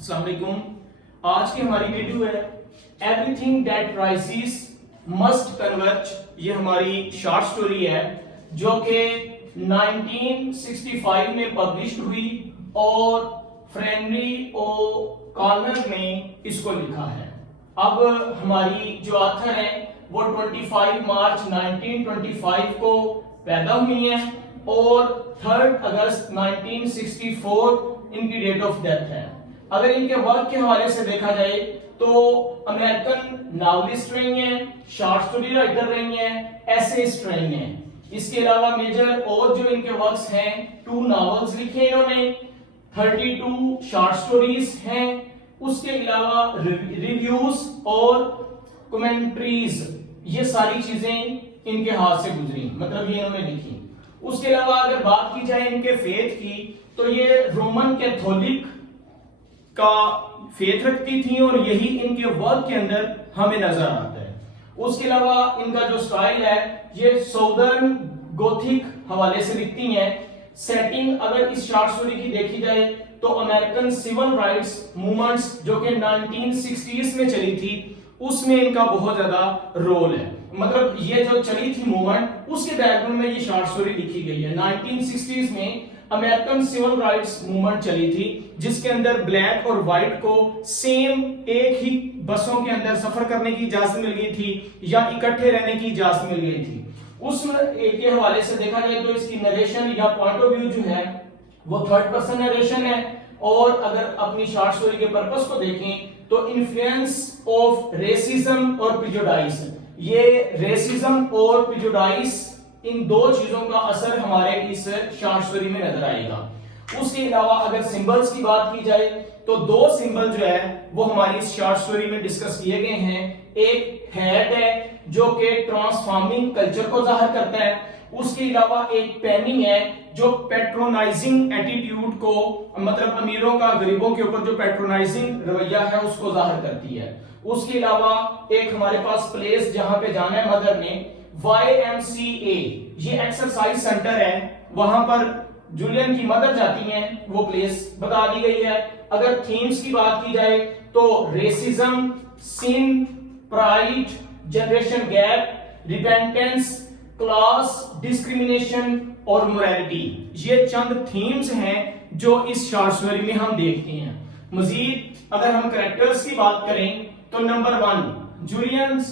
अस्सलाम वालेकुम। आज की हमारी वीडियो है everything that rises must converge. ये हमारी शॉर्ट स्टोरी है जो कि 1965 में पब्लिश हुई और फ्रेंडली ओ कॉर्नर ने इसको लिखा है। अब हमारी जो ऑथर है वो 25 मार्च 1925 को पैदा हुई है और 3 अगस्त 1964 इनकी डेट ऑफ डेथ है। अगर इनके वर्क के हवाले से देखा जाए तो अमेरिकन नॉवेलिस्ट रही हैं, शॉर्ट स्टोरी राइटर रही हैं, एसेइस्ट रही हैं। इसके अलावा मेजर और जो इनके वर्क्स हैं, 2 नॉवेल्स लिखे इन्होंने, 32 शॉर्ट स्टोरीज हैं। उसके अलावा रिव्यूज और कमेंट्रीज, ये सारी चीजें इनके हाथ से गुजरी, मतलब ये इन्होंने लिखी। उसके अलावा अगर बात की जाए इनके फेथ की तो ये रोमन कैथोलिक का फेथ रखती थी और यही इनके वर्क के अंदर हमें नजर आता है। उसके अलावा इनका जो स्टाइल है ये साउदर्न गोथिक हवाले से लिखती हैं। सेटिंग अगर इस शॉर्ट स्टोरी की देखी जाए तो अमेरिकन सिविल राइट्स मूवमेंट्स जो कि 1960s में चली थी उसमें इनका बहुत ज्यादा रोल है। मतलब ये जो चली थी मूवमेंट उसके बैकग्राउंड में ये शॉर्ट स्टोरी लिखी गई है। 1960s में अमेरिकन सिविल राइट्स मूवमेंट चली थी जिसके अंदर ब्लैक और व्हाइट को सेम एक ही बसों के अंदर सफर करने की इजाजत मिल गई थी या इकट्ठे रहने की इजाजत मिल गई थी। उस एक के हवाले से देखा जाए तो इसकी नरेशन या पॉइंट ऑफ व्यू जो है वो 3rd पर्सन नरेशन है। और अगर अपनी शॉर्ट स्टोरी के पर्पस को देखें तो इन्फ्लुएंस ऑफ रेसिज्म और प्रिजुडाइस, ये रेसिज्म और प्रिजुडाइस इन दो चीजों का असर हमारे इस शॉर्ट स्टोरी में नजर आएगा। उसके अलावा अगर सिंबल्स की बात की जाए तो 2 सिंबल जो है वो हमारी इस शॉर्ट स्टोरी में डिस्कस किए गए हैं। एक हेड है जो कि ट्रांसफॉर्मिंग कल्चर को जाहिर करता है। उसके अलावा एक पेनी है जो पेट्रोनाइजिंग एटीट्यूड को, मतलब अमीरों का गरीबों के ऊपर जो पेट्रोनाइजिंग रवैया है उसको जाहिर करती है। उसके अलावा एक हमारे पास प्लेस जहां पे जाना है मदर ने, YMCA, ये एक्सरसाइज सेंटर है, वहां पर जूलियन की मदर जाती हैं, वो प्लेस बता दी गई है। अगर थीम्स की बात की जाए तो racism, sin, pride, generation gap, repentance, class, discrimination और मोरालिटी, ये चंद थीम्स हैं जो इस शॉर्ट स्टोरी में हम देखते हैं। मजीद अगर हम कैरेक्टर्स की बात करें तो नंबर 1 जूलियन,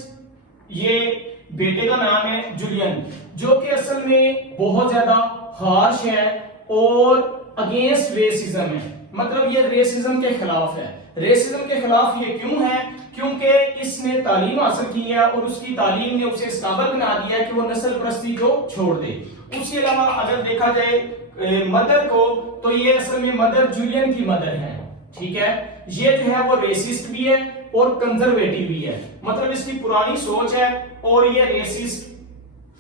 ये बेटे का नाम है जूलियन, जो कि असल में बहुत ज्यादा हार्श है और अगेंस्ट रेसिज्म है, मतलब ये रेसिज्म के खिलाफ है। रेसिज्म के खिलाफ ये क्यों है? क्योंकि इसने तालीम हासिल की है और उसकी तालीम ने उसे इस काबिल बना दिया कि वो नस्ल परस्ती को छोड़ दे। उसके अलावा अगर देखा जाए मदर को तो ये असल में मदर जूलियन की मदर है, ठीक है। ये जो है वो रेसिस्ट भी है और कंजर्वेटिव भी है, मतलब इसकी पुरानी सोच है और ये रेसिस्ट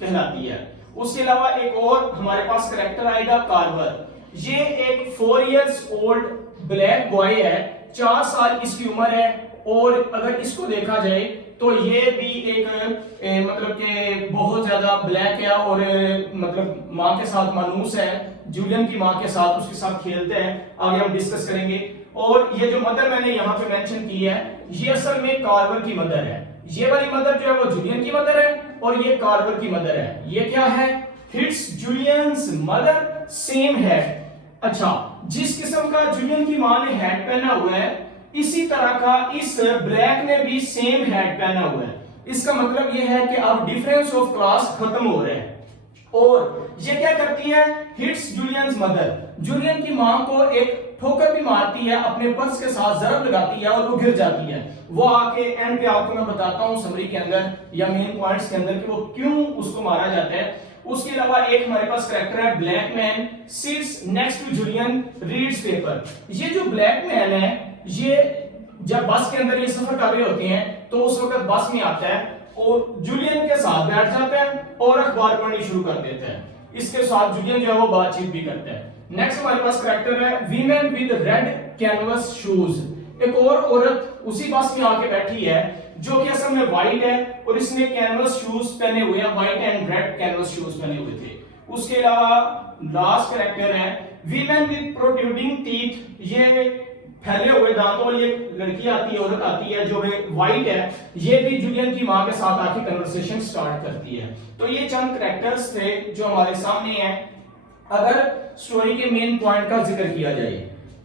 कहलाती है। उसके अलावा एक और हमारे पास कैरेक्टर आएगा कार्वर। ये एक 4 इयर्स ओल्ड ब्लैक बॉय है, 4 साल इसकी उम्र है और अगर इसको देखा जाए तो ये भी एक मतलब के बहुत ज्यादा ब्लैक है और मतलब माँ के साथ मानूस है, जूलियन की माँ के साथ, उसके साथ खेलते हैं, आगे हम डिस्कस करेंगे। और ये जो मदर मैंने यहाँ पे मेंशन की है ये असल में कार्वर की मदर है। ये वाली मदर जो है वो जूलियन की मदर है और ये कार्वर की मदर है। ये क्या है? हिट्स जूलियंस मदर सेम है। अच्छा, जिस किस्म का जूलियन की माँ ने हैट पहना हुआ है इसी तरह का इस ब्लैक ने भी सेम हैट पहना हुआ है। इसका मतलब यह है कि अब डिफरेंस ऑफ क्लास खत्म हो रहा है। और ये क्या करती है? हिट्स जूलियंस मदर, जूलियन की मां को एक ठोकर भी मारती है, अपने पर्स के साथ जरब लगाती है और वो गिर जाती है। वो आके एंड पे आपको मैं बताता हूं समरी के अंदर या मेन पॉइंट्स के अंदर कि वो क्यों उसको मारा जाता है। उसके अलावा एक हमारे पास कैरेक्टर है black man, sits next to Julian, reads paper. ये जो ब्लैक मैन है ये जब बस के अंदर ये सफर कर रहे होते हैं तो उस वक्त बस में आता है और जूलियन के साथ बैठ जाता है और अखबार पढ़नी शुरू कर देता है। इसके साथ जूलियन जो है वो बातचीत भी करता है। नेक्स्ट हमारे पास कैरेक्टर है women with red canvas shoes. एक और औरत उसी बस में आके बैठी है जो कि असल में व्हाइट है और इसने कैनवस शूज पहने हुए हैं, white and red canvas shoes पहने हुए थे। उसके अलावा लास्ट कैरेक्टर है वीमेन विद प्रोट्रूडिंग टीथ। ये फैले हुए दांतों वाली एक लड़की आती है, औरत आती है जो वाइट है, ये भी जूलियन की मां के साथ आके कन्वर्सेशन स्टार्ट करती है। तो ये चंद कैरेक्टर्स थे जो हमारे सामने हैं। अगर स्टोरी के मेन पॉइंट का जिक्र किया जाए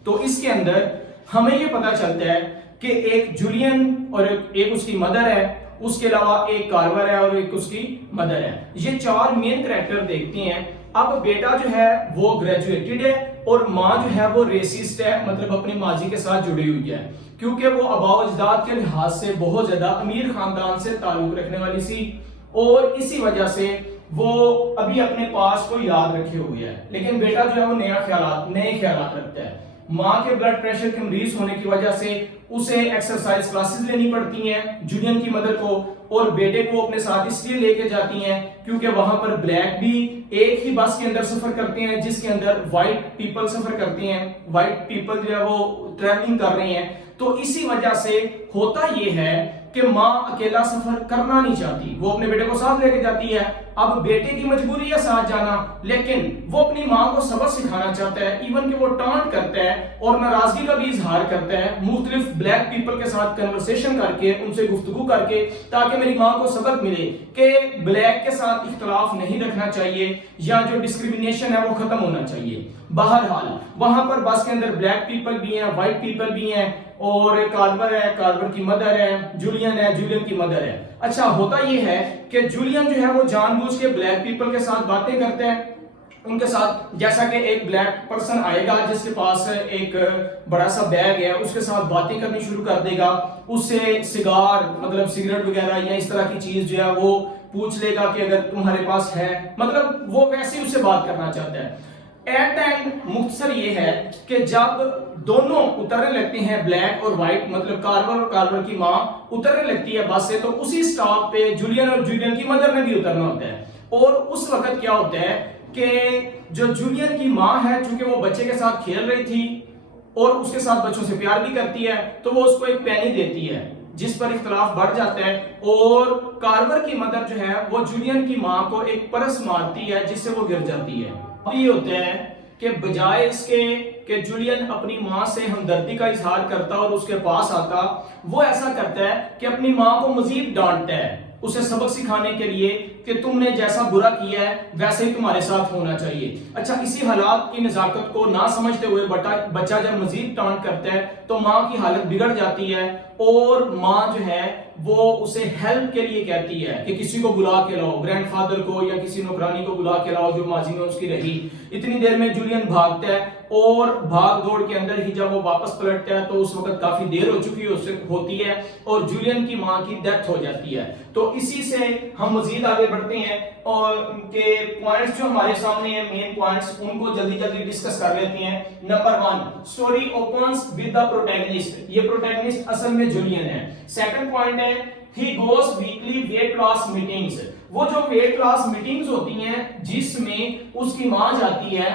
तो इसके अंदर हमें ये पता चलता है कि एक जूलियन और एक उसकी मदर है, उसके अलावा एक कार्वर है और एक उसकी मदर है। ये चार मेन कैरेक्टर देखते हैं। अब बेटा जो है वो ग्रेजुएटेड है और माँ जो है वो रेसिस्ट है, मतलब अपनी माजी के साथ जुड़ी हुई है, क्योंकि वो आबाओ अजदाद के लिहाज से बहुत ज्यादा अमीर खानदान से ताल्लुक रखने वाली थी और इसी वजह से वो अभी अपने पास को याद रखे हुए है। लेकिन बेटा जो है वो नए ख्यालात रखता है। माँ के ब्लड प्रेशर के मरीज होने की वजह से उसे एक्सरसाइज क्लासेस लेनी पड़ती हैं जूलियन की मदर को, और बेटे को अपने साथ इसलिए लेके जाती हैं क्योंकि वहां पर ब्लैक भी एक ही बस के अंदर सफर करते हैं जिसके अंदर व्हाइट पीपल सफर करते हैं, व्हाइट पीपल जो है वो ट्रैवलिंग कर रहे हैं। तो इसी वजह से होता ये है कि माँ अकेला सफर करना नहीं चाहती, वो अपने बेटे को साथ लेके जाती है। अब बेटे की मजबूरी है साथ जाना, लेकिन वो अपनी माँ को सबक सिखाना चाहता है, इवन कि वो टांट करता है और नाराजगी का भी इजहार करता है मुख्तलिफ ब्लैक पीपल के साथ कन्वर्सेशन करके, उनसे गुफ्तगू करके, ताकि मेरी माँ को सबक मिले कि ब्लैक के साथ इख्तलाफ नहीं रखना चाहिए या जो डिस्क्रिमिनेशन है वो खत्म होना चाहिए। बहरहाल वहां पर बस के अंदर ब्लैक पीपल भी हैं, व्हाइट पीपल भी हैं, और कार्वर है, कार्वर की मदर है, जूलियन है, जूलियन की मदर है। अच्छा, होता यह है कि जूलियन जो है वो जानबूझ के ब्लैक पीपल के साथ बातें करते हैं, उनके साथ, जैसा कि एक ब्लैक पर्सन आएगा जिसके पास एक बड़ा सा बैग है, उसके साथ बातें करनी शुरू कर देगा, उससे सिगार मतलब सिगरेट वगैरह या इस तरह की चीज जो है वो पूछ लेगा कि अगर तुम्हारे पास है, मतलब वो वैसे ही उससे बात करना चाहता है। एट द एंड मुख्तसर ये है कि जब दोनों उतरने लगते हैं, ब्लैक और व्हाइट, मतलब कार्वर और कार्वर की माँ उतरने लगती है बस से, तो उसी स्टॉप पे जूलियन और जूलियन की मदर ने भी उतरना होता है। और उस वक्त क्या होता है कि जो जूलियन की माँ है, चूंकि वो बच्चे के साथ खेल रही थी और उसके साथ बच्चों से प्यार भी करती है, तो वो उसको एक पेनी देती है जिस पर इख्तलाफ बढ़ जाता है, और कार्वर की मदर जो है वो जूलियन की माँ को एक परस मारती है जिससे वो गिर जाती है। अब ये होता है कि बजाय इसके कि जूलियन अपनी माँ से हमदर्दी का इजहार करता और उसके पास आता, वो ऐसा करता है कि अपनी माँ को मजीद डांटता है, उसे सबक सिखाने के लिए कि तुमने जैसा बुरा किया है वैसे ही तुम्हारे साथ होना चाहिए। अच्छा, इसी हालात की नजाकत को ना समझते हुए बच्चा जब मजीद टांट करता है तो माँ की हालत बिगड़ जाती है और माँ जो है वो उसे हेल्प के लिए कहती है कि किसी को बुला के लाओ, ग्रैंडफादर को या किसी नौकरानी को बुला के लाओ जो माजी में उसकी रही। इतनी देर में जूलियन भागता है और भाग दौड़ के अंदर ही जब वो वापस पलटता है तो उस वक्त काफी देर हो चुकी होती है और जूलियन की माँ की डेथ हो जाती है। तो इसी से हम मजीद आगे बढ़ते हैं और उनके पॉइंट्स जो हमारे सामने हैं, मेन पॉइंट्स, उनको जल्दी जल्दी डिस्कस कर लेते हैं। Number 1, story opens with the protagonist. ये प्रोटैगनिस्ट असल में जूलियन है। सेकंड पॉइंट है ही गोस वीकली वेट लॉस मीटिंग्स। वो जो वेट लॉस मीटिंग्स होती हैं जिसमें उसकी मां जाती है,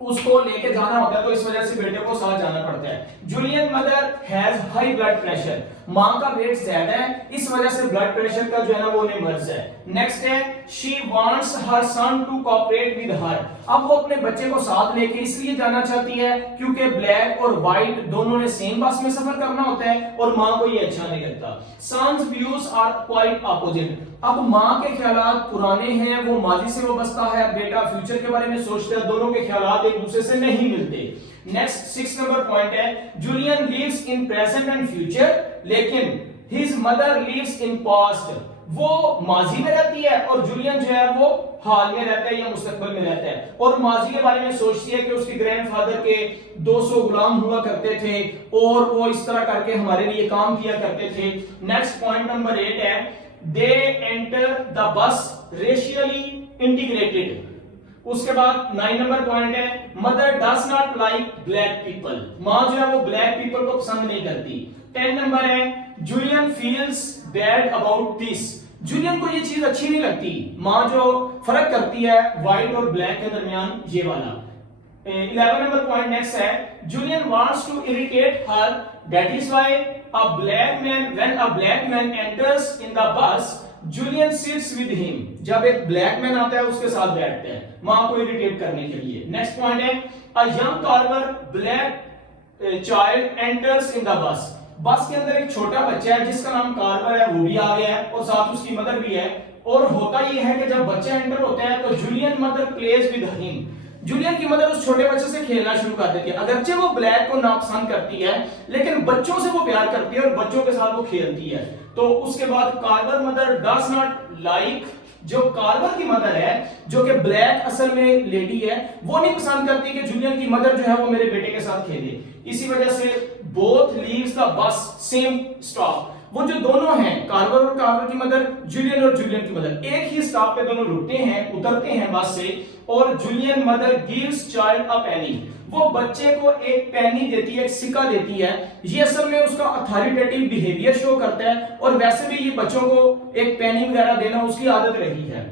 उसको लेके जाना होता है, तो इस वजह से बेटे को साथ जाना पड़ता है। Julian mother has high blood pressure. मां का वेट ज्यादा है, इस वजह से ब्लड प्रेशर का जो है ना वो उन्हें मर्ज है। नेक्स्ट है she wants her son to cooperate with her. अब वो अपने बच्चे को साथ लेके इसलिए जाना चाहती है क्योंकि ब्लैक और व्हाइट दोनों ने सेम बस में सफर करना होता है और मां को ये अच्छा नहीं लगता। Son's views are quite opposite. अब मां के ख्यालात पुराने हैं, वो माजी से वाबस्ता है, बेटा फ्यूचर के बारे में सोचता है, दोनों के ख्यालात एक दूसरे से नहीं मिलते। नेक्स्ट 6 नंबर पॉइंट है Julian lives in present and future लेकिन his mother lives in past. वो माजी में रहती है और जूलियन जो है वो हाल में रहता है या मुस्तकबिल में रहता है और माजी के बारे में सोचती है कि उसके ग्रैंडफादर के 200 गुलाम हुआ करते थे और वो इस तरह करके हमारे लिए काम किया करते थे। नेक्स्ट पॉइंट नंबर 8 है they enter the bus racially integrated. उसके बाद 9 नंबर पॉइंट है mother does not like black people. मां जो है वो ब्लैक पीपल को पसंद नहीं करती। 10 नंबर है Julian feels bad about this. Julian को ये चीज अच्छी नहीं लगती, मां जो फर्क करती है व्हाइट और ब्लैक के दरमियान, ये वाला। 11 नंबर पॉइंट नेक्स्ट है Julian wants to irritate her, that is why a black man when a black man enters in the bus Julian sits with him. जब एक ब्लैक मैन आता है उसके साथ बैठते हैं मां को इरिटेट करने के लिए। नेक्स्ट पॉइंट है a young Carver black child enters in the बस। बस के अंदर एक छोटा बच्चा है जिसका नाम कार्वर है, वो भी आ गया है और साथ उसकी मदर भी है। और होता यह है कि जब बच्चे एंटर होते हैं तो Julian mother plays with him. Julian की मदर उस छोटे बच्चे से खेलना शुरू कर देती है। अगरचे वो ब्लैक को नापसंद करती है लेकिन बच्चों से वो प्यार करती है और बच्चों के साथ वो खेलती है। तो उसके बाद Carver mother does not like, जो कार्वर की मदर है जो कि ब्लैक असल में लेडी है, वो नहीं पसंद करती कि जूलियन की मदर जो है वो मेरे बेटे के साथ खेले। इसी वजह से both leaves the bus same stop. वो जो दोनों हैं कार्वर और कार्वर की मदर, जूलियन और जूलियन की मदर, एक ही स्टॉप पे दोनों रुकते हैं, उतरते हैं बस से। और Julian mother gives child a penny, वो बच्चे को एक पेनी देती है, एक सिक्का देती है। ये असल में उसका अथॉरिटेटिव बिहेवियर शो करता है और वैसे भी ये बच्चों को एक पेनी वगैरह देना उसकी आदत रही है।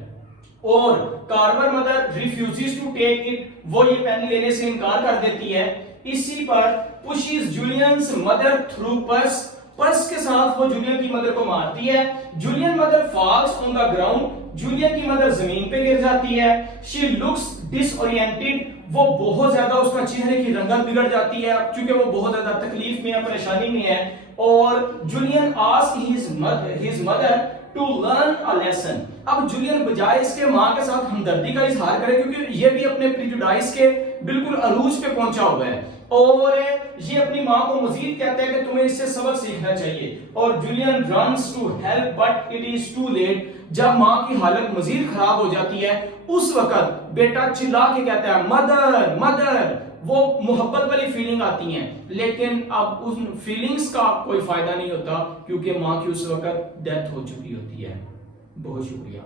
और Carver mother refuses to take it, वो ये पेनी लेने से इनकार कर देती है। इसी पर pushes Julian's mother through purse, purse के साथ वो जूलियन की मदर को मारती है। Julian mother falls on the ground, Julian की मदर जमीन पे गिर जाती है। शी लुक्स डिसओरिएंटेड, वो बहुत ज्यादा, उसका चेहरे की रंगत बिगड़ जाती है क्योंकि वो बहुत ज्यादा तकलीफ में है, परेशानी में है। और Julian ask his mother to learn a lesson. अब जूलियन बजाय इसके मां के साथ हमदर्दी का इजहार करे क्योंकि ये भी अपने प्रिजुडाइज के बिल्कुल अरूज पे पहुंचा हुआ है और ये अपनी मां को मजीद कहता है कि तुम्हें इससे सबक सीखना चाहिए। और Julian runs to help but it is too late. जब मां की हालत मजीद खराब हो जाती है उस वक्त बेटा चिल्ला के कहता है मदर मदर, वो मोहब्बत वाली फीलिंग आती है। लेकिन अब उन फीलिंग्स का कोई फायदा नहीं होता क्योंकि मां की उस वक्त डेथ हो चुकी होती है। बहुत शुक्रिया।